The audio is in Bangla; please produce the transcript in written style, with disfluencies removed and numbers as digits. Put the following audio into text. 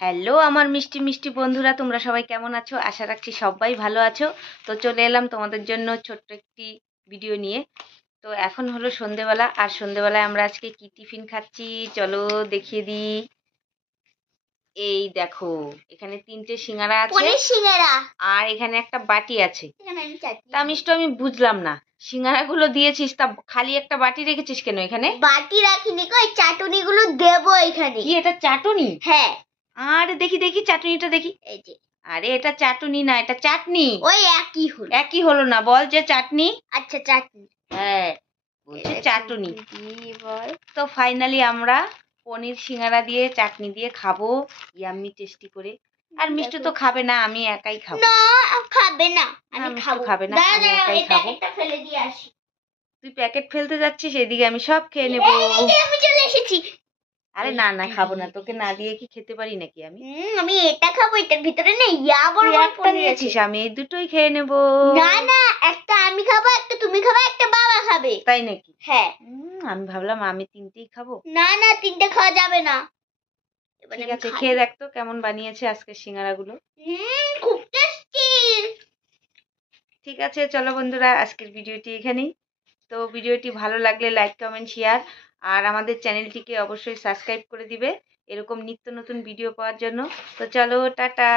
হ্যালো আমার মিষ্টি মিষ্টি বন্ধুরা, তোমরা সবাই কেমন আছো? আশা রাখছি সবাই ভালো আছো। তো চলে এলাম তোমাদের জন্য ছোট্ট একটি ভিডিও নিয়ে। তো এখন হলো সন্ধেবেলা, আর সন্ধেবেলায় আমরা আজকে কি টিফিন খাচ্ছি চলো দেখিয়ে দিই। এই দেখো, এখানে 3টে সিঙ্গারা আছে, পনির সিঙ্গারা, আর এখানে একটা বাটি আছে। তা তা মিষ্টি আমি বুঝলাম না, সিঙ্গারাগুলো দিয়েছিস তা খালি একটা বাটি রেখেছিস কেন এখানে? বাটি রাখিনি কই, চাটুনি গুলো দেবো এখানে। কি এটা চাটুনি? হ্যাঁ, আরে দেখি দেখি চাটুনিটা দেখি। এই যে। আরে এটা চাটুনি না, এটা চাটনি। ওই একই হলো। একই হলো না, বল যে চাটনি। আচ্ছা চাটনি। হ্যাঁ, বলছে চাটুনি। তো ফাইনালি আমরা পনির সিঙ্গারা দিয়ে চাটনি দিয়ে খাবো, ইয়াম্মি টেস্টি করে। আর মিষ্টি তো খাবে না, আমি একাই খাবো। না খাবে না, আমি মিষ্টি খাবো। খাবে না, আমি একাই এই খাবো। প্যাকেটটা ফেলে দিয়ে আসি। তুই প্যাকেট ফেলতে যাচ্ছিস, এদিকে আমি সব খেয়ে নেবো। এই যে আমি চলে এসেছি। আরে না না, খাবো না, তোকে না দিয়ে কি খেতে পারি নাকি আমি? আমি এটা খাবো, এটার ভিতরে নেই ইয়া বড় তুই বড় একটা পনির আছে। নিয়েছিস, আমি এই দুটোই খেয়ে নেবো। না না, একটা আমি খাবো, একটা তুমি খাবে, একটা বাবা খাবে। তাই নাকি? হ্যাঁ। আমি ভাবলাম আমি 3টেই খাবো। না না, 3টে খাওয়া যাবে না। ঠিক আছে, খেয়ে দেখ তো কেমন বানিয়েছে আজকে সিঙ্গারাগুলো। খুব টেস্টি। ঠিক আছে চলো বন্ধুরা, আজকের ভিডিওটি এখানেই। তো ভিডিওটি ভালো লাগলে লাইক কমেন্ট শেয়ার, আর আমাদের চ্যানেলটিকে অবশ্যই সাবস্ক্রাইব করে দিবে এরকম নিত্য নতুন ভিডিও পাওয়ার জন্য। তো চলো টাটা।